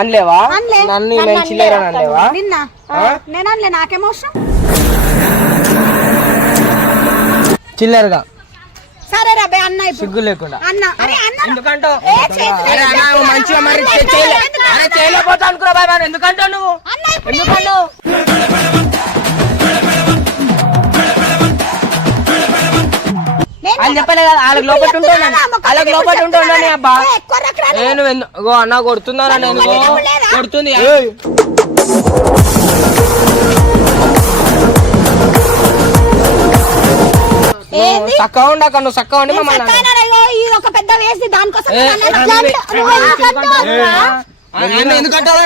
అనలేవా? నన్ను చిల్లర అనలేవా? నిన్న నేను అనలే, నాకేం అవసరం? చిల్లరగా సరే రా బే అన్న, సిగ్గు లేకుండా అన్న. అరే అన్న ఎందుకంటావు? మంచిగా మరి చేయలేకపోతా అనుకురా బాయ్, మరి ఎందుకంటావు నువ్వు? ఎందుకంటావు? అని చెప్పలే కదా, వాళ్ళకి లోపల ఉంటాను అబ్బా. నేను అన్న కొడుతున్నారా? నేను కొడుతుంది చక్కగా ఉండక, నువ్వు చక్కగా ఉండి మమ్మల్ని ఒక పెద్ద వేసి దానికోసం ఎందుకంటావు?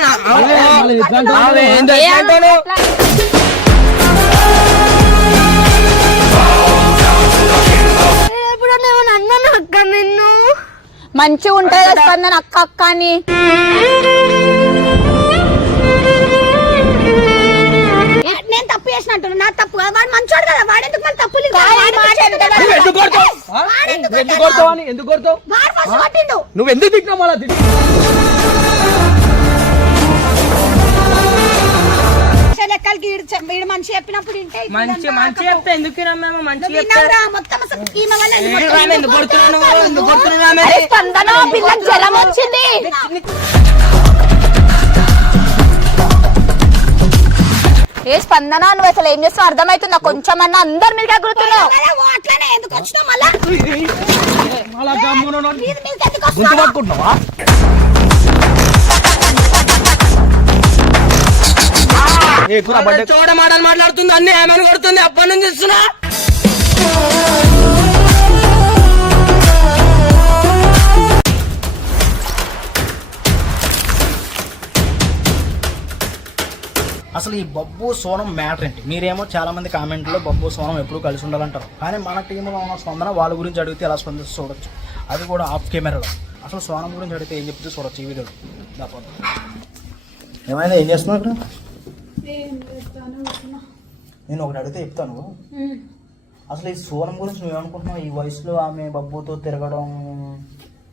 అక్క నిన్ను మంచిగా ఉంటాయి స్పందన అక్క అక్క అని. నేను తప్పు చేసినట్టు, నా తప్పు. వాడు మంచోడు కదా, వాడెందుకు మన తప్పులు నువ్వు ఎందుకు తిట్టినావు? మళ్ళీ లెక్కలకి వీడు మంచి చెప్పినప్పుడు మంచి చెప్తే ఎందుకు జ్వరం వచ్చింది. ఏ స్పందన, నువ్వు అసలు ఏం చేస్తావు అర్థమవుతుందా? కొంచెమన్నా అందరి మీద ఎగురుతున్నావు. అట్లనే ఎందుకు వచ్చినావు? చూడ మాట్లాడుతుంది, అన్ని ఏమైనా కొడుతుంది. అప్పటి నుంచి ఇస్తున్నా అసలు ఈ బబ్బు సోనం మ్యాటర్ ఏంటి? మీరేమో చాలా మంది కామెంట్లో బబ్బు సోనం ఎప్పుడు కలిసి ఉండాలంటారు, కానీ మన టీంలో ఉన్న స్పందన వాళ్ళ గురించి అడిగితే ఎలా స్పందిస్తూ చూడొచ్చు, అది కూడా ఆఫ్ కెమెరాలో. అసలు సోనం గురించి అడిగితే ఏం చెప్తే చూడొచ్చు ఈ వీడియోలో. ఏమైనా ఏం చేస్తున్నావు ఇక్కడ? నేను ఒకటి అడిగితే చెప్తాను. అసలు ఈ సోనం గురించి నువ్వేమనుకుంటున్నావు? ఈ వయసులో ఆమె బబ్బుతో తిరగడం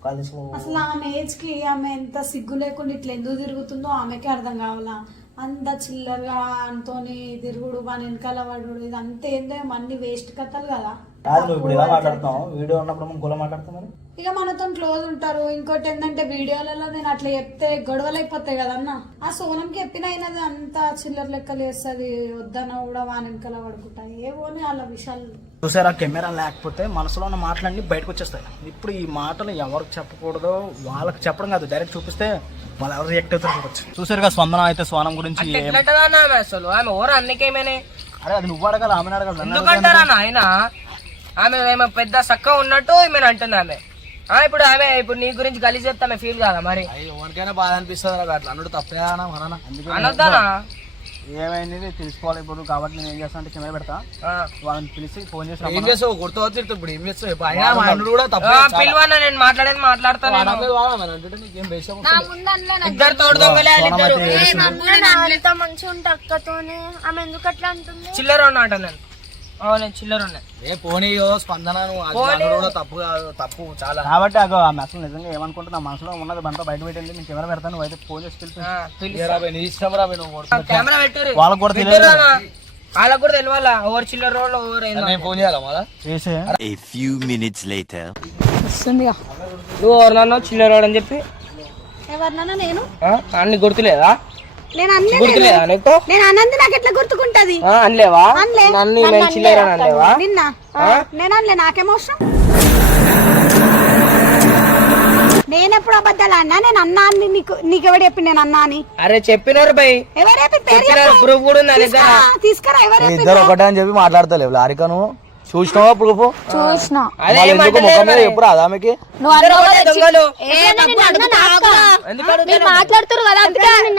కలిసి, అసలు ఆమె ఏజ్ కి ఆమె ఎంత సిగ్గు లేకుండా ఇట్లా ఎందుకు తిరుగుతుందో ఆమెకే అర్థం కావాలా. అంత చిల్లరగా అంతోని తిరుగుడు, మన వెనకాల పడు, ఇది అంత ఏందో అన్ని వేస్ట్ కథలు కదా. నువ్వు ఇప్పుడు ఇలా మాట్లాడుతున్నావు, వీడియో ఉన్నప్పుడు మనం గుల మాట్లాడుతాం మరి. ఇక మనతో క్లోజ్ ఉంటారు. ఇంకోటి ఏంటంటే వీడియోలలో నేను అట్లా చెప్తే గొడవలు అయిపోతాయి కదన్న. ఆ సోనంకి చెప్పిన అయినది అంత చిల్లర లెక్కలు వేస్తుంది, వద్దన కూడా వాని వెనకాల పడుకుంటాయి ఏవోని వాళ్ళ విషయాలు. చూసారా, కెమెరా లేకపోతే మనసులో ఉన్న మాటలన్నీ బయటకు వచ్చేస్తాయి. ఇప్పుడు ఈ మాటలు ఎవరికి చెప్పకూడదో వాళ్ళకి చెప్పడం కాదు, డైరెక్ట్ చూపిస్తే వాళ్ళు ఎవరు రియాక్ట్ అవుతారు చూడొచ్చు. చూసారుగా స్పందన అయితే సోనం గురించి అసలు ఆమె ఓర అన్నికేమనే. అరే అది నువ్వు అడగాలి, ఆమెను అడగాలి. ఎందుకంటారా ఆయన? ఆమె ఏమో పెద్ద చక్కగా ఉన్నట్టు ఈమెను అంటుంది ఆమె. ఇప్పుడు ఆమె ఇప్పుడు నీ గురించి కలిసి చెప్తే ఆమె ఫీల్ కాదా? మరి ఎవరికైనా బాధ అనిపిస్తుంది అట్లా అన్నట్టు తప్పే అనొద్దానా? ఏమైంది తెలుసుకోవాలి ఇప్పుడు, కాబట్టి నేను ఏం చేస్తాను అంటే కెమెరా పెడతా, వాళ్ళని పిలిచి ఫోన్ చేసి ఏం చేస్తావు? గుర్తు ఇప్పుడు ఏం చేస్తావు? పిలువన్నా, నేను మాట్లాడేది మాట్లాడతాను. ఇద్దరు తోడు దొంగలే మంచిగా ఉంటా అక్కతోనే, ఆమె ఎందుకు అట్లా అంటుంది? చిల్లర ఉన్నట్టు నేను చిల్లర ఉన్నాయి. స్పందన తప్పు కాదు, తప్పు చాలా. కాబట్టి అసలు నిజంగా ఏమనుకుంటున్నా మనసులో ఉన్నది మనతో బయట పెట్టండి, నేను కెమెరా పెడతాను, నువ్వు అయితే ఫోన్ చేసి వాళ్ళకి కూడా తెలియదు, వాళ్ళకు కూడా తెలియాలా ఓవర్ చిల్లర రోడ్ ఓవర్ ఫోన్ చేయాలా మళ్ళీ. నువ్వు ఎవరినన్నా చిల్లర రోడ్ అని చెప్పి ఎవరినన్నా నేను అన్ని గుర్తులేదా? నేను అన్నంది నాకు ఎట్లా గుర్తుకుంటది? అనలేవా? నన్ను చిల్లర అనలేవా? నిన్న నేను అనలే, నాకేం అవసరం? నేనెప్పుడు అబద్ధాలు అన్నా? నేను అన్నా అని నీకెవడు చెప్పి నేను అన్నా అని? అరే చెప్పినారు బై, ప్రూఫ్ కూడా ఉంది. తీసుకురా, ఇద్దరు ఒకటే అని చెప్పి మాట్లాడతలేవు లారికను. చూసినావా ప్రూఫ్? చూసినా. ఎప్పుడు అదామెకి మాట్లాడుతురు కదా,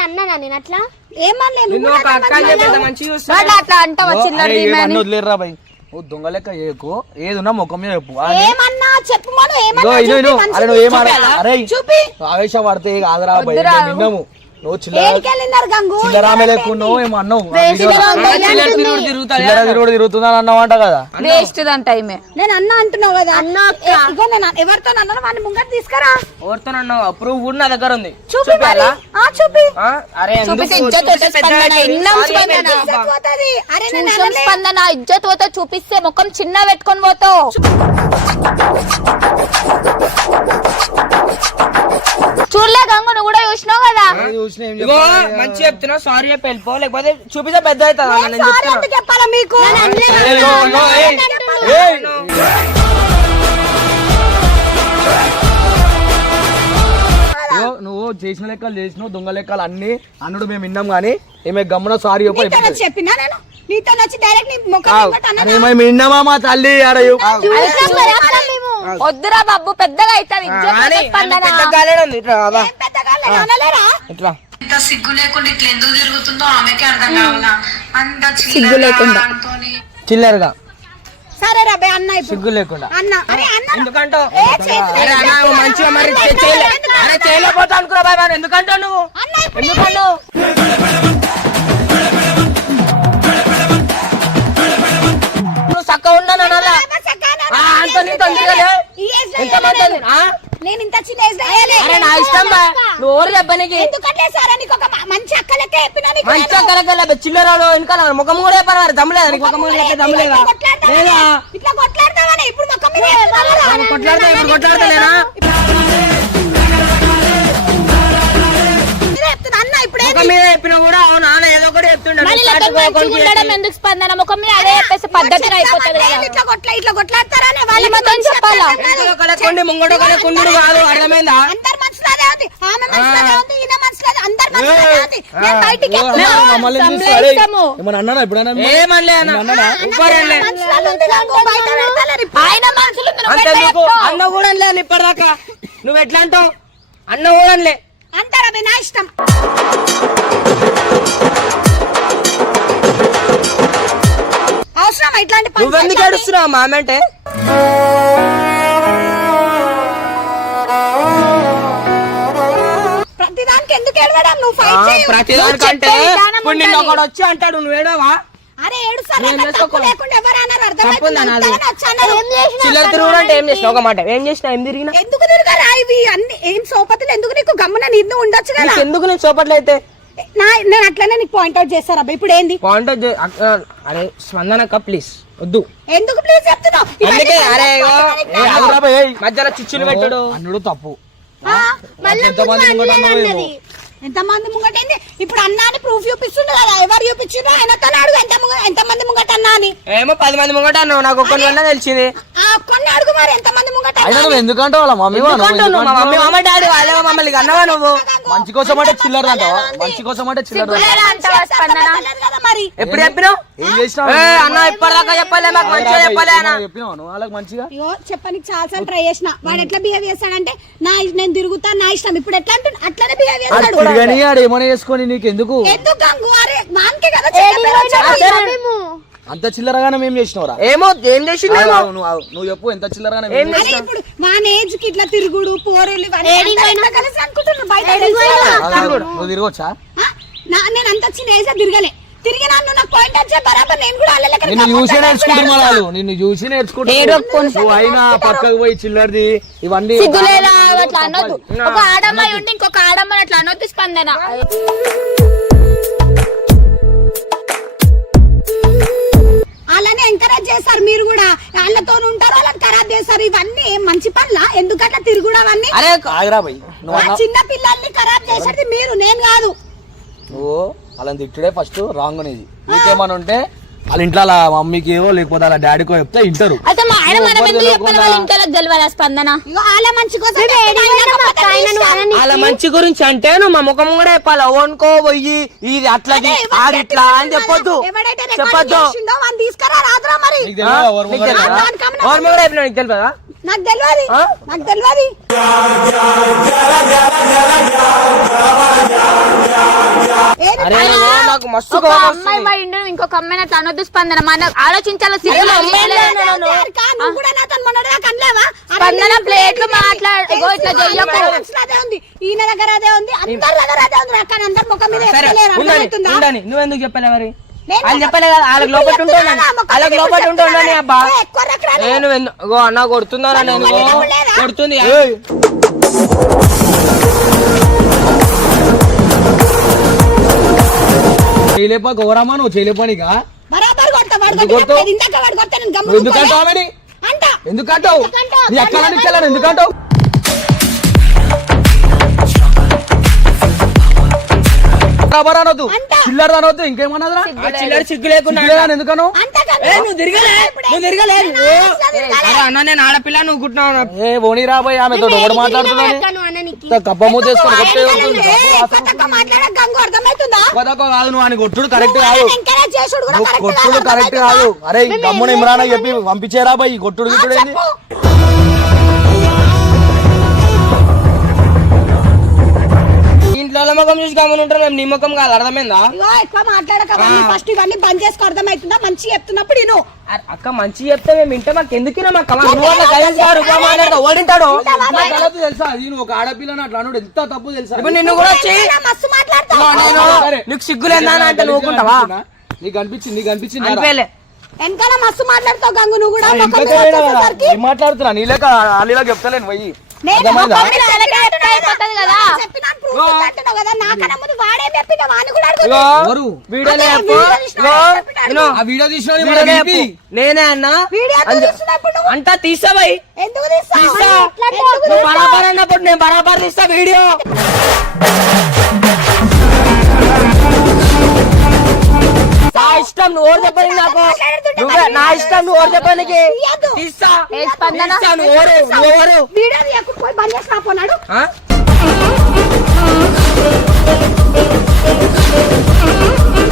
అన్నా నేను అట్లా వదిలేరా బై. దొంగ లెక్క చేయకు, ఏదున్నా ముఖం మీద చెప్పు. చెప్పు అరే ఆవేశం పడితే ఆదరా విన్నాము. నువ్వు చిల్లర ఏడికెళ్ళినారు గంగు చిల్లరామే లేకున్నావు ఏమో అన్నావు తిరుగుతా తిరుగుతుందని అన్నావంట కదా వేస్ట్ దాని టైమే నేను అన్న అంటున్నావు కదా ఇగో నేను ఎవరితో అన్నాను వాడిని ముంగట తీసుకురా ఎవరితోనన్నావు ప్రూఫ్ కూడా నా దగ్గర ఉంది చూపి మరి. చూపి అరే చూపిస్తే ఇజ్జత్ పోతుంది స్పందన. ఇన్నాం స్పందన. ఇజ్జత్ పోతది. అరే నేను చూసాం అనలే. స్పందన ఇజ్జత్ పోతే చూపిస్తే ముఖం చిన్న పెట్టుకొని పోతావు చూడలే గంగు నువ్వు కూడా చూసినావు కదా ఇగో మంచి చెప్తున్నా సారీ చెప్పి వెళ్ళిపో లేకపోతే చూపిస్తే పెద్ద అవుతుంది నేను సారీ చెప్తున్నా ఎందుకు చెప్పాలా మీకు నువ్వు చేసిన లెక్కలు చేసినావు దొంగ లెక్కలు అన్ని అన్నుడు మేము విన్నాం గానీ ఏమే గమ్మున సారీ చెప్పినా నేను నీతో వచ్చి డైరెక్ట్ నీ ముఖం ముంగట అన్నా. అరే మేము విన్నామా మా తల్లి వద్దురా బాబు పెద్దగా అవుతుంది ఇజ్జత్ పోతే స్పందన పెద్ద గాలేడు ఉంది ఇట్లా రాదా. ఏం పెద్దగా లేదు, అనలేరా? ఇట్లా ఇంత సిగ్గు లేకుండా ఇట్లా ఎందుకు తిరుగుతుందో ఆమెకే అర్థం కావాలా అంత సిగ్గు లేకుండా. చిల్లరగా సరే రాబే అన్న ఇప్పుడు సిగ్గు లేకుండా అన్న అరే అన్న ఎందుకంటావు ఏ చేతులు అరే అన్న ఎందుకు మంచిగా మరి ఎందుకు అరే చేయలేకపోతా అనుకున్నా బాయ్ మరి ఎందుకంటావు నువ్వు అన్న ఇప్పుడు ఎందుకంటావు నువ్వు చక్కగా ఉన్నాను అనాలా అంత నీతో దిగలే ఎంత మంది నేను ఇంత చిన్న ఏజ్ లో వేయలే. అరే నా ఇష్టం బా నువ్వు ఓరు చెప్పనికి ఎందుకంటే సారా నీకు ఒక మంచి అక్క లెక్క చెప్పినా నీకు మంచిగా కలగల చిల్లరాడు వెనకాల ముఖం కూడా చెప్పారు దమ్ములేదా నీకు ముఖం కూడా చెప్పే దమ్ములేదా లేదా ఇట్లా కొట్లాడతావా ఇప్పుడు మొక్క మీద వేస్తావా? కొట్లాడతా ఇప్పుడు కొట్లాడతలేనా ఇదే చెప్తున్నా అన్న ఇప్పుడు ముఖం మీద చెప్పినా కూడా అవును నాన్న ఏదో ఒకటి చెప్తుండే మళ్ళీ లెక్క మంచిగా ఉండడం ఎందుకు స్పందన ముఖం మీద అదే చెప్పేసి పద్ధతిగా అయిపోతుంది కదా ఇట్లా కొట్లాడతారనే వాళ్ళ మొత్తం చెప్పాలా కలకుండి ముంగడు కలకుండు కాదు అర్థమైందా అందరు మనసులాగే ఉంది ఆమె మనసులాగే ఉంది ఈయన మనసులాగే అందరు మనసులాగే ఉంది నేను బయటికి సంలేస్తాము. ఏమన్నా అన్నాడా ఎప్పుడైనా ఏమనలే అన్న ఉప్పారనలే మనసులాగా ఉంది నాకు బయట పెడతలేరు ఇప్పుడు. ఆయన మనుషులు నువ్వు అంతెందుకు అన్న కూడా అనలే ఇప్పటిదాకా నువ్వు ఎట్లా అంటావు అన్న కూడా అనలే అంటారా అవి నా ఇష్టం అవసరం ఇట్లాంటి పని నువ్వెందుకు చేయాలి? ఏడుస్తున్నావు మా అమ్మ అంటే ప్రతిదానికి ఎందుకు ఏడవడం నువ్వు ఫైట్ చేయి ప్రతిదానికంటే చెప్పే విధానం ఇప్పుడు నిన్న ఉండాలి. ఒకడు వచ్చి అంటాడు నువ్వు ఏడవా అరే ఏడుస్తాను నేను తప్పు చేసుకో. లేకుండా ఎవరు అన్నారు తప్పుందా నాది? అర్థమైంది చిల్లర తిరుగుడు అంటే ఏం చేసినావు ఒక మాట ఏం చేసినా ఏం తిరిగినా ఎందుకు తిరగరా ఇవి అన్ని ఏం సోపతులు ఎందుకు నీకు గమ్మున నీళ్ళు ఉండొచ్చు కదా నీకు ఎందుకు నేను చూపట్లు అయితే నేను అట్లనే నీకు పాయింట్ అవుట్ చేస్తాను అబ్బా ఇప్పుడు ఏంది పాయింట్ అరే స్పందనక్క ప్లీజ్ వద్దు ఎందుకు ప్లీజ్ చెప్తున్నావు అందుకే అరే ఇగో, ఏ, ఆగురా బే, ఏయ్. మధ్యలో చిచ్చులు పెట్టడు అన్నుడు తప్పు మళ్ళీ ఎంతమంది ముంగట అన్నావు ఏమో. ఎంతమంది ముంగట ఏంది ఇప్పుడు అన్నా అని ప్రూఫ్ చూపిస్తుండే కదా ఎవరు చూపించిండ్రో ఆయనతో అడుగు ఎంతమంది ముంగట అన్నా అని ఏమో 10 మంది ముంగట అన్నావు నాకు ఒక్కని వల్ల తెలిసింది కొన్ని అడుగు మరి ఎంతమంది ముంగట అయినా నువ్వు ఎందుకంటే వాళ్ళ మమ్మీ ఎందుకంటావు నువ్వు? మా మమ్మీ మామ డాడీ వాళ్ళే మమ్మల్ని అన్నవా నువ్వు మంచి కోసం అంటే చిల్లర అంటావా మంచి కోసం అంటే చిల్లర అంటావా స్పందన కదా మరి ఎప్పుడు చెప్పినావు ఏం చేసినావు ఏ, అన్న ఇప్పటిదాకా చెప్పలే మాకు మంచిగా చెప్పలే అన్న చెప్పినావు నువ్వు వాళ్ళకి మంచిగా అయ్యో చెప్పనికి చాలా సార్లు ట్రై చేసిన వాడు ఎట్లా బిహేవ్ చేస్తాడంటే నేను తిరుగుతా నా ఇష్టం ఇప్పుడు ఎట్లా అంటే అట్లనే బిహేవ్ చేస్తాడు తిరగని ఆడు ఏమైనా చేసుకొని నీకు ఎందుకు ఎందుకు గంగు అరే వానికే కదా చెప్పేది. అంత చిల్లరగానే మేము చేసినవరా ఏమో ఏం చేసిండు నువ్వు చెప్పు ఎంత చిల్లరగానే ఏం మేము అరే ఇప్పుడు మా ఏజ్ కి ఇట్లా తిరుగుడు పోరులు ఇవన్నీ అంతా ఎట్లా కలిసి అనుకుంటున్నారు బయట నువ్వు తిరగొచ్చా నేను అంత చిన్న ఏజ్ లో తిరగలే తిరిగినా నువ్వు నాకు పాయింట్ వచ్చే బరాబర్ నేను కూడా వాళ్ళ లెక్క నిన్ను చూసి నేర్చుకుంటున్నా వాళ్ళు నిన్ను చూసి నేర్చుకుంటున్నా నువ్వు అయినా పక్కకు పోయి చిల్లరది ఇవన్నీ సిగ్గులేదా అట్లా అనొద్దు ఒక ఆడమ్మాయి ఉంటే ఇంకొక ఆడమ్మాయి అట్లా అనొద్దు స్పందన అలానే ఎంకరేజ్ చేస్తారు మీరు కూడా వాళ్ళతో ఉంటారు వాళ్ళని ఖరాబ్ చేస్తారు ఇవన్నీ ఏం మంచి పనులా ఎందుకట్లా తిరుగుడు అవన్నీ అరే ఆగరా పోయి నువ్వు ఆ చిన్న పిల్లల్ని ఖరాబ్ చేసేది మీరు నేను కాదు నువ్వు వాళ్ళని తిట్టుడే ఫస్ట్ రాంగ్ అనేది నీకేమని ఉంటే వాళ్ళ ఇంట్లో వాళ్ళ మమ్మీకి లేకపోతే వాళ్ళ డాడీకో చెప్తే వింటారు అయితే మా ఆయన మనం ఎందుకు చెప్పాలి వాళ్ళ ఇంట్లో తెలియాలి స్పందన ఇగో వాళ్ళ మంచి కోసం చెప్తే వాళ్ళ మంచి గురించి అంటే నువ్వు మా ముఖం కూడా చెప్పాలి ఓనుకో పోయి ఇది అట్లది అది ఇట్లా అని చెప్పొద్దు ఎవడైతే రికార్డ్ చెప్పొద్దు చేసిండో వాడిని తీసుకురా రాదురా మరి నీకు తెలియదా ఎవరు నీకు మొగడు? తెలుసా? దాని కమ్మ ఎవరి మీద చెప్పినా నీకు తెలియదా నాకు తెలియదు ఆ? నాకు తెలియదు అరే ఆయన నువ్వు నాకు నాకు మస్తు ఒక అమ్మాయి పోయిండు ఇంకొక అమ్మాయి అట్లా అనొద్దు స్పందన మన ఆలోచించాలి స్పందన ప్లేట్లు మాట్లాడు ఇట్లా చెయ్యకు ఈయన దగ్గర అదే ఉంది అందరి దగ్గర అదే ఉంది కానీ అందరి ముఖం మీద ఎక్కలేరు అర్థమవుతుందా నువ్వెందుకు చెప్పలే మరి వాళ్ళు చెప్పలే కదా వాళ్ళకి లోపల ఉంటుండని అబ్బా నేను అన్న కొడుతుందా నేను కొడుతుంది చేయలేపా గౌరమ్మా నువ్వు చేయలేపానిగా బరాబర్ కొడతా వాడు ఇందాక వాడు కొడతా నేను గమ్మున ఎందుకంటావు అంట ఎందుకంటావు నీ ఎక్కడ నుంచి ఎందుకంటావు చిల్లర అనొద్దు ఇంకేమన్నదిరా చిల్లర సిగ్గు లేకుండా ఎందుకను నువ్వు తిరగలే అన్న నేను ఆడపిల్ల నువ్వు కుట్టినావు ఏ ఓని రాబోయ్ ఆమెతో ఎవడు మాట్లాడుతున్నాను కప్పమూ చేసుకుని కాదు నువ్వు అని కొట్టుడు కరెక్ట్ కాదు కొట్టుడు కరెక్ట్ కాదు అరే గమ్మున ఇమ్రాన్ చెప్పి పంపించేరా బాయ్ కొట్టుడు గిట్టుడు ఏంది ఇంట్లో ముఖం చూసి గమ్మున ఉంటారు మేము నీ ముఖం కాదు అర్థమైందా ఎక్కువ మాట్లాడక ఫస్ట్ ఇవన్నీ బంద్ చేసుకో అర్థమవుతుందా మంచిగా చెప్తున్నప్పుడు నేను అక్క మంచి చెప్తే మేము వింటే మాకు ఎందుకు ఓడింటాడు తెలుసా నువ్వు ఒక ఆడపిల్లని అట్లా అన్నాడు ఎంత తప్పు తెలుసా ఇప్పుడు నిన్ను కూడా వచ్చి మస్తు మాట్లాడతావు నీకు సిగ్గులేదా అంటే నువ్వుకుంటావా నీకు అనిపించింది అనిపించలే వెనకాల మస్తు మాట్లాడతావు గంగు నువ్వు కూడా మాట్లాడుతున్నా నీళ్ళక నీళ్ళకి చెప్తలేను పోయి నేనే అన్నా అంతా తీసావై బరాబర్ అన్నప్పుడు నేను బరాబర్ తీస్తా వీడియో నా ఇష్టం నువ్వు ఓరు చెప్పని నాకు నా ఇష్టం నువ్వు ఓరు చెప్పడానికి తీస్తా నువ్వు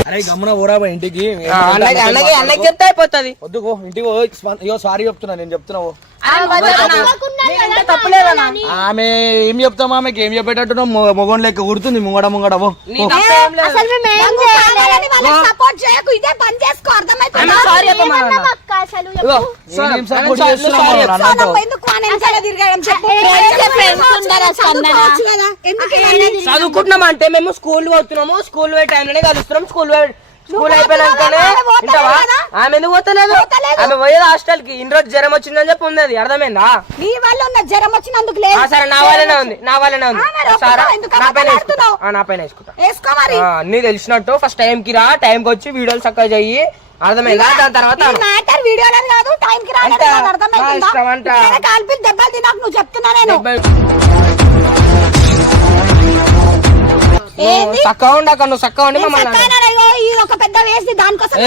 అరే గమ్మున ఓరాబా ఇంటికి అన్నకి చెప్తే అయిపోతుంది వద్దుకో ఇంటికి అయ్యో సారీ చెప్తున్నా నేను చెప్తున్నావు ఆమె ఏం చెప్తాం ఆమెకి ఏం చెప్పేటట్టు మొగన్ లెక్క కుడుతుంది ముంగడ చదువుకుంటున్నాం అంటే మేము స్కూల్ పోతున్నాము స్కూల్ పోయే టైంలోనే కలుస్తున్నాం స్కూల్ అయిపోయినాకనే ఆమె ఎందుకు పోతలేదు ఆమె పోయేది హాస్టల్ కి ఇన్ని రోజు జ్వరం వచ్చిందని చెప్పి ఉన్నది అర్థమైందా నీ వల్ల ఉన్న జ్వరం వచ్చినందుకు సరే నా వాళ్ళనే ఉంది సరే నా పైన వేసుకుంటా అన్ని తెలిసినట్టు ఫస్ట్ టైం కి రా టైం కి వచ్చి వీడియోలు చక్కగా చెయ్యి అర్థమైందా దాని తర్వాత నువ్వు చెప్తున్నా నేను చక్కగా ఉండి అక్కడ నువ్వు చక్కగా ఉండి మమ్మల్ని ఒక పెద్ద వేసి దానికోసం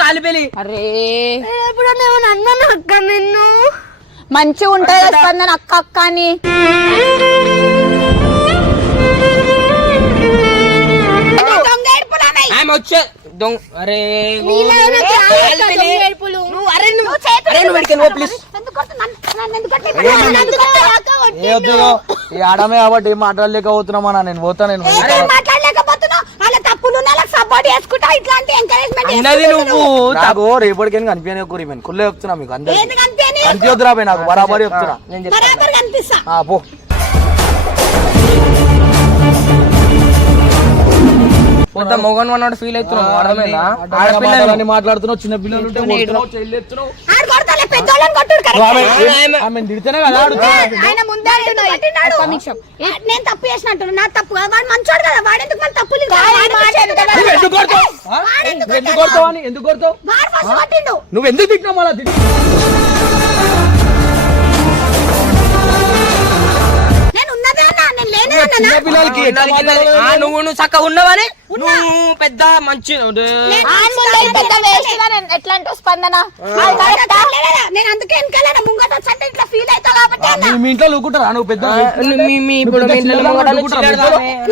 కాలిపోయి అరే అక్క నిన్ను మంచిగా ఉంటాయి స్పందన అక్క అక్క అని వచ్చే అరే ఈ ఆడమే కాబట్టి ఏం మాట్లాడలేకపోతున్నామా నేను పోతా నేను నాకు రేపటికి కనిపించని కుళ్ళే చెప్తున్నా మీకు అందరూ కనిపించొద్దురా నాకు బరాబర్ చెప్తున్నా పో మొగన్ వన్నాడు ఫీల్ అవుతున్నావు అర్థమైందా ఆడపిల్లని మాట్లాడుతున్నావు చిన్న పిల్లలు నేను తప్పు చేసినట్టు నా తప్పు వాడు మంచోడు కదా వాడెందుకు మన తప్పులు ఎందుకు కొడతావు నువ్వు ఎందుకు తిట్టినావు మళ్ళా నేను ఉన్నదే అన్నా నేను లేనే చిన్న పిల్లలకి ఎట్లా మాట్లాడాలో నువ్వు చక్కగా ఉన్నావని నువ్వు పెద్ద మంచి పెద్ద వేస్ట్ ఎట్లా అంటూ స్పందన నేను అందుకే వెనకాల ముంగట వచ్చంటే ఇట్లా ఫీల్ అవుతా కాబట్టి మీ ఇంట్లో లూకుంటారా నువ్వు పెద్ద ఇప్పుడు మీ ఇంట్లో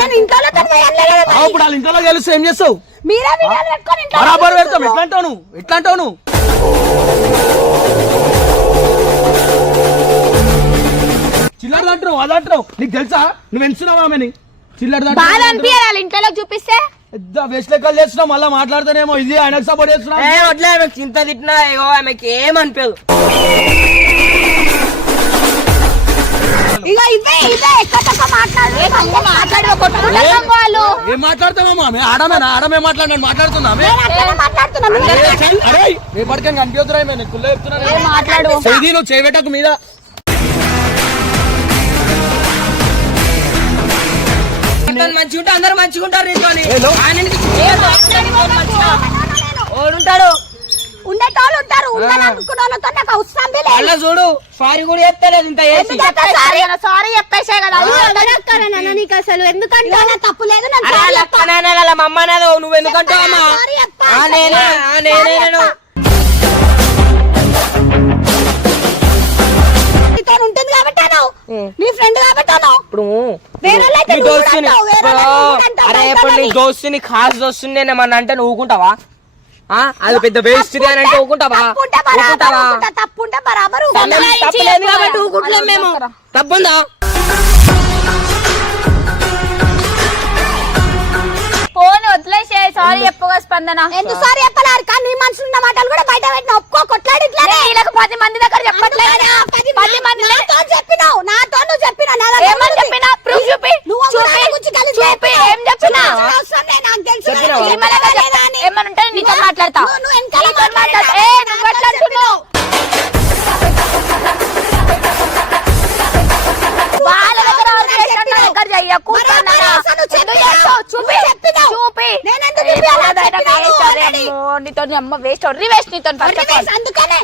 నేను ఇంట్లో ఇప్పుడు వాళ్ళ ఇంట్లో కలిసి ఏం చేస్తావు మీరే వీడియోలు పెట్టుకొని ఇంట్లో బరాబర్ పెడతాం ఎట్లా అంటావు నువ్వు చిల్లర అంటున్నావు అదంటున్నావు నీకు తెలుసా నువ్వు ఎంచున్నావు ఆమెని చిల్లర బాధ అనిపించాలి ఇంట్లో చూపిస్తే పెద్ద వేస్ట్ లెక్కలు చేస్తున్నావు మళ్ళీ మాట్లాడుతానేమో ఇది ఆయనకు సపోర్ట్ చేస్తున్నావు వడ్లే ఆమెకు చింత తిట్టినా ఏగో ఆమెకి ఏమనిపించదు ఇగో ఇవే ఎక్కడ మాట్లాడు వాళ్ళు ఏం మాట్లాడతామమ్మా ఆడమే మాట్లాడుతున్నా అరే రేపటికని కనిపించదురా నేను కుళ్ళ చెప్తున్నా మాట్లాడు నువ్వు చేయబెట్టకు మీద మంచిగా ఉంటే అందరు మంచిగా ఉంటారు నీతోని. ఓడుంటాడు ఉండేటోళ్ళు ఉంటారు ఉండాలనుకున్న వాళ్ళతో నాకు అవసరం లేదు అలా చూడు సారీ కూడా చెప్తలేదు ఇంత చేసి సారీ చెప్పేసే కదా నీకు అసలు ఎందుకంటే తప్పు లేదు అలా మా అమ్మ అనేది నువ్వు ఎందుకంటావు అమ్మా నేనే నేను ఉంటుంది కాబట్టి నీ ఫ్రెండ్ కాబట్టి ఇప్పుడు అరే ఇప్పుడు నీ దోస్తుని ఖాస్ దోస్తుని నేను ఏమన్నా అంటే నువ్వు ఊకుంటావా అది పెద్ద వేస్ట్ అని అంటే ఊకుంటావా తప్పుంటే బరాబర్ తప్పులేదు కాబట్టి ఊకుంటలేం మేము తప్పుందా ఫోన్ వదిలేసే సారీ చెప్పుగా స్పందన ఎందుకు సారీ చెప్పాలి కానీ నీ మనసులో ఉన్న మాటలు కూడా బయట పెట్టిన ఒక్కో కొట్లాడి వీళ్ళకి 10 మంది దగ్గర చెప్పట్లేదు 10 మంది చెప్పినావు నాతో నువ్వు చెప్పినా ఏమని చెప్పినా ప్రూఫ్ చూపి చూపి ఏం చెప్పినా నాకు తెలుసు ఏమనుంటే నీతో మాట్లాడతా నువ్వు మాట్లాడుతున్నావు వాళ్ళ దగ్గర చెయ్యకు చూపి నీతో అమ్మ వేస్ట్ రివేస్ట్ నీతో అందుకనే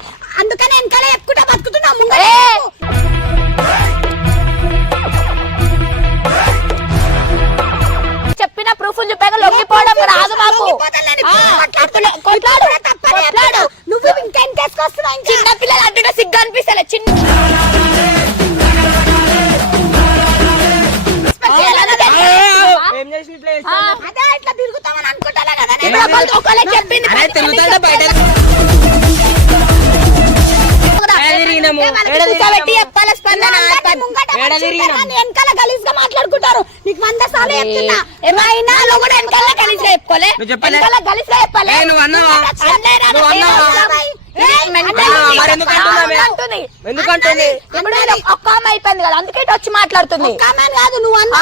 వెనకాల ఎక్కువ బతుకుతున్నావు చెప్పిన ప్రూఫ్ చూపాక లొంగిపోవడం రాదు మాకు కొట్లాడు నువ్వు ఇంకెంతేసుకొస్తున్నావు చిన్న పిల్లలు అంటుంటే సిగ్గు అనిపిస్తలే చిన్న ఏం చేసి ఇట్లా అదే ఇట్లా తిరుగుతామని అనుకుంటా కదా చెప్పింది వెనకాల గలీజ్ గా మాట్లాడుకుంటారు నీకు 100 సార్లు చెప్తున్నా ఏమైనా కూడా వెనకాల గలీజ్ గా చెప్పుకోలే వెనకాల గలీజ్ గా చెప్పాలి నువ్వు అన్నావా ఎందుకంటుంది ఒక్క అమ్మ అయిపోయింది కదా అందుకే ఇటు వచ్చి మాట్లాడుతుంది కాదు నువ్వు అన్నా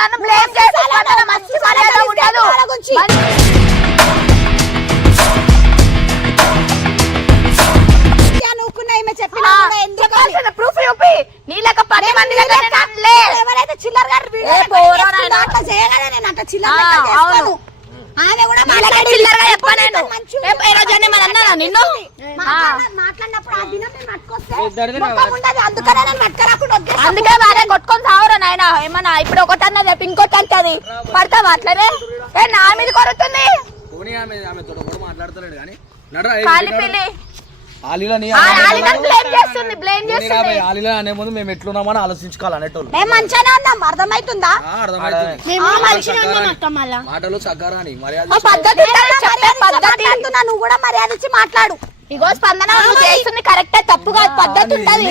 నన్ను బ్లేమ్ చేసి మంచి మర్యాద ఉండదు ప్రూఫ్ చూపి నీళ్ళక 10 మంది ఎవరైతే చిల్లర గారు అవును ఆమె కూడా చిల్లరగా చెప్పా నేను ఏ రోజు నిన్ను మాట్లాడినప్పుడు ఆ దినం నేను పట్టుకొస్తే అందుకనే నేను పట్టుకురాకుండా అందుకే వాళ్ళే కొట్టుకొని సావరా నాయన ఏమన్నా ఇప్పుడు ఒకటి అన్నది చెప్పి ఇంకోటి అంటది పడతావా అట్లనే ఏ నా మీద కొరుతుంది కాలిపిల్లి బ్లేమ్ చేస్తుంది అనే ముందు మేము ఎట్లున్నామని ఆలోచించుకోవాలి అనేటోళ్ళు మేము మంచిగానే ఉన్నాం అర్థమవుతుందా మాటలు చక్కరాని పద్ధతి నువ్వు కూడా మర్యాద ఇచ్చి మాట్లాడు ఇగో స్పందన నువ్వు చేస్తుంది కరెక్ట్ తప్పు కాదు పద్ధతి ఉంటది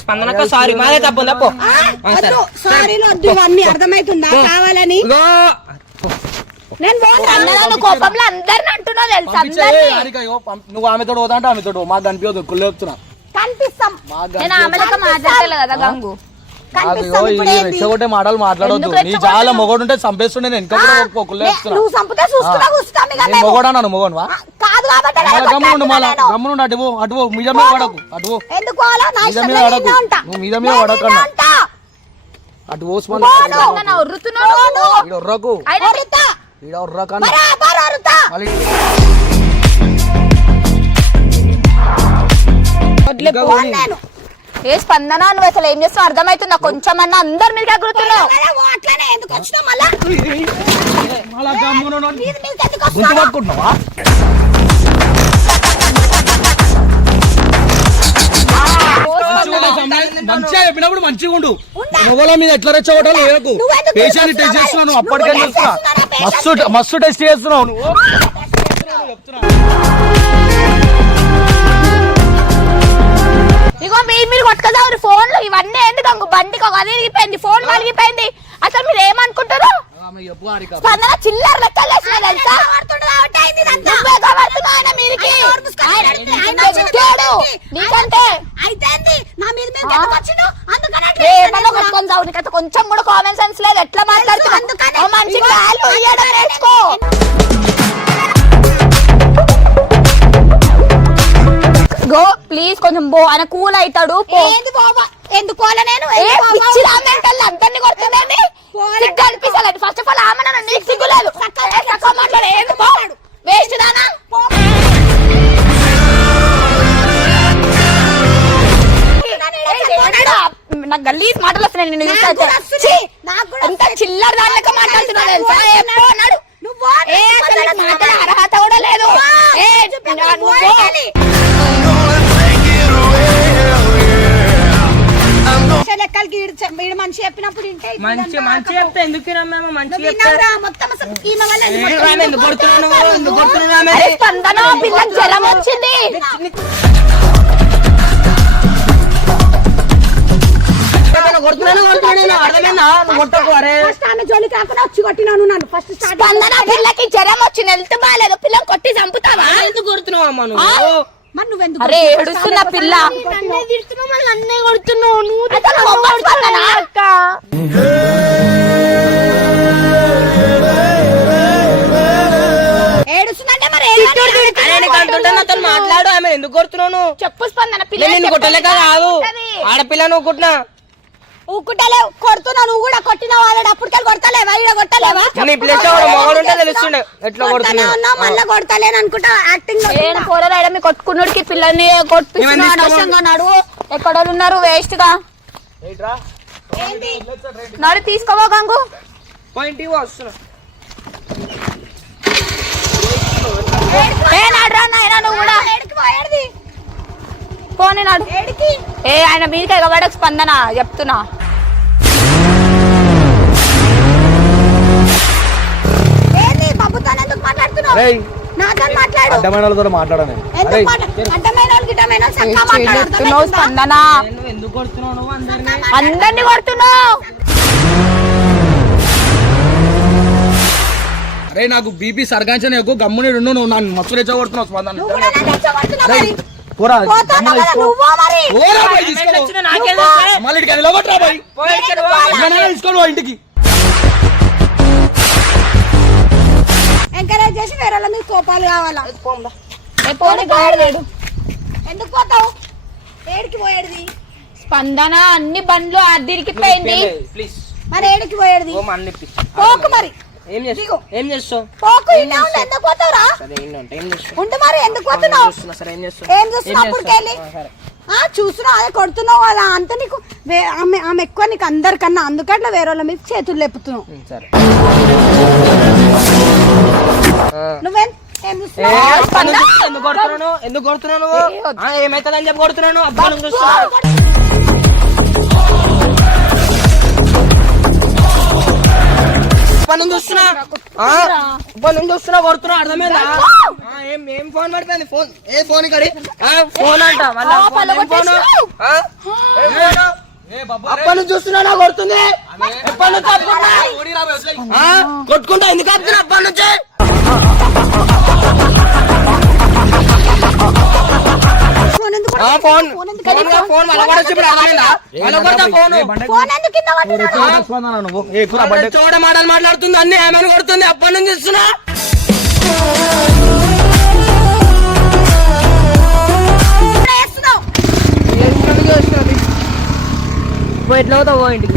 స్పందనక్క సారీ మాదే తప్పు తప్పు సారీలో వద్దు అన్ని అర్థమవుతుందా కావాలని నేను కోపంలో అందరిని అంటున్నావు తెలుసా నువ్వు ఆమెతో పోతా అంటే ఆమెతో మాకు కనిపించదు కుళ్ళు చెప్తున్నా కనిపిస్తాం నేను ఆమె లెక్క మాట్లాడలే కదా గంగు రెచ్చగొట్టే మాటలు మాట్లాడొద్దు నీ చాలా మొగోడు ఉంటే చంపేస్తుండే నేను ఇంకా నువ్వు చంపితే చూసుకున్నా మొగోడా నన్ను మొగోనువా కాదు గమ్మునుండు మళ్ళా గమ్మునుండు అటు మీద మీద పడకు అటు మీద మీద పడకు నువ్వు మీద మీద పడకన్నా అటు ఉర్రుతున్నావు ఉర్రకు అయినా ఈడ ఉర్రకన్నా నేను ఏ స్పందన నువ్వు అసలు ఏం చేస్తావు అర్థమవుతుందా కొంచెమన్నా అందరు మీరు ఎగురుతున్నావు అట్లానే ఎందుకు వచ్చినావు మళ్ళా అలా గమ్మున మీది మీదకి ఎందుకు గుంతు పట్టుకుంటున్నావా? మంచిగా చెప్పినప్పుడు మంచిగా ఉండు. మొగల మీద ఎట్లా రెచ్చగొట్టా లేదు. పేషెంట్ టెస్ట్ చేస్తున్నావు నువ్వు, అప్పటికే చేస్తున్నా. మస్తు టెస్ట్ చేస్తున్నావు నువ్వు. ఇగో మీరు కొట్టుకదారు ఫోన్లు ఇవన్నీ ఎందుకు బండికి ఒక అది ఇరిగిపోయింది ఫోన్ పలిగిపోయింది అసలు మీరు ఏమనుకుంటారు స్పందన చిల్లర లెక్కలు వేసిన తెలుసా నువ్వే కబడుతున్నావు ఆయన మీరికి నీకంటే ఏమన్నా కొట్టుకొని చావు నీకైతే కొంచెం కూడా కామన్ సెన్స్ లేదు ఎట్లా మాట్లాడుతున్నావు మంచి వాల్యూ ఇవ్వడం నేర్చుకో గో ప్లీజ్ కొంచెం బో ఆయన కూల్ అవుతాడు ఎందుకు నేను అందరినీ కొడుతుందండి సిగ్గు అనిపిస్తలేదు ఫస్ట్ ఆఫ్ ఆల్ ఆమె నన్ను నీకు సిగ్గులేదు మాట్లాడే వేస్ట్ దానా నాకు గల్లీస్ మాటలు వస్తున్నాయి నిన్ను ఎంత చిల్లర దానిక మాట్లాడుతున్నావు తెలుసా అన్నాడు మాటల అర్హత కూడా లేదు లెక్కలకి మంచి చెప్పినప్పుడు మంచి మంచి చెప్తే ఎందుకు మేము మంచి మొత్తం స్పందన పిల్లకి జ్వరం వచ్చింది జోలి కాకుండా వచ్చి కొట్టినాను నన్ను ఫస్ట్ స్పందన పిల్లకి జ్వరం వచ్చింది హెల్త్ బాగాలేదు పిల్లని కొట్టి చంపుతావా ఎందుకు కొడుతున్నావు అమ్మా నువ్వు? అరే ఏడుస్తున్న పిల్ల నన్నే కొడుతున్నావు ఏడుస్తుందంటే మరి నాతో మాట్లాడు ఆమె ఎందుకు కొడుతున్నావు నువ్వు? చెప్పు స్పందన పిల్ల నిన్ను కొట్టలేక కాదు ఆడపిల్ల నువ్వు కొట్టినా ఊకుంటలేవు కొడుతున్నావు నువ్వు కూడా కొట్టినావు వాళ్ళ అప్పటికెళ్ళి కొడతలేవా ఈడ కొట్టలేవా నీ ప్లేస్ లో మొగడు ఉంటే తెలుస్తుండే ఎట్లా కొడుతున్నా మళ్ళా కొడతలేను అనుకుంటా యాక్టింగ్ నేను పోరాడు మీ కొట్టుకున్నోడికి పిల్లని కొట్టిస్తున్నాడు అనవసరంగా నడు ఎక్కడ ఉన్నారు వేస్ట్ గా నడు తీసుకోవా గంగు పాయింట్ వస్తున్నా నువ్వు కూడా పోనీ నాడు ఏ ఆయన మీదకి ఎగబడకు స్పందన చెప్తున్నా స్పందన ఎందుకు కొడుతున్నావు నువ్వు అందరినీ? అందరినీ కొడుతున్నావు అరే నాకు బీపీ సర్గాంచని ఎక్కువ గమ్ముని రెండు నువ్వు నన్ను మస్తు రెచ్చగొడుతున్నావు స్పందన. పోరా, గమ్మున తీసుకో. పోరా పోయి తీసుకో. మళ్ళీ ఇక్కడికి నిలబడరా పోయి. ఇక్కడనే తీసుకోను ఆ ఇంటికి. ఎంకరేజ్ చేసి వేరే వాళ్ళ మీద కోపాలు కావాలా ఎందుకు పోతావు ఏడికి పోయేది స్పందన అన్ని బండ్లు అద్దరికిపోయింది ప్లీజ్ మరి ఏడికి పోయేది ఓ మన్ని పోకు మరి ఏం చేస్తావు ఏం చేస్తావు పోకు ఇన్నా ఉండు ఎందుకు పోతావురా సరే ఏం చేస్తావు ఉండు మరి ఎందుకు పోతున్నావు సరే ఏం చేస్తావు ఏం చూస్తున్నావు అప్పటికెళ్ళి చూస్తున్నావు అదే కొడుతున్నావు అలా అంత నీకు ఆమె ఎక్కువ నీకు అందరికన్నా అందుకట్లా వేరే వాళ్ళ మీద చేతులు లేపుతున్నావు సరే నువ్వేం ఏం చూస్తున్నావు ఎందుకు కొడుతున్నావు నువ్వు? ఏమైతుందని చెప్పి కొడుతున్నాను అబ్బా నువ్వు చూస్తున్నా చూస్తున్నా కొడుతున్నా అర్థమైందా? ఏం ఫోన్ పడిపోయింది ఫోన్ ఏ ఫోన్ ఇక్కడి ఫోన్ అంట అప్పటి నుంచి చూస్తున్నా కొడుతుంది ఎప్పటి నుంచి కొట్టుకుంటా ఎందుకు ఆపుతున్నా అప్పటి నుంచి ఫోన్ ఫోన్ చూడ మాటలు మాట్లాడుతుంది అన్ని ఏమైనా కొడుతుంది అప్పటి నుంచి ఇస్తున్నా ఎట్లా అవుతావు ఇంటికి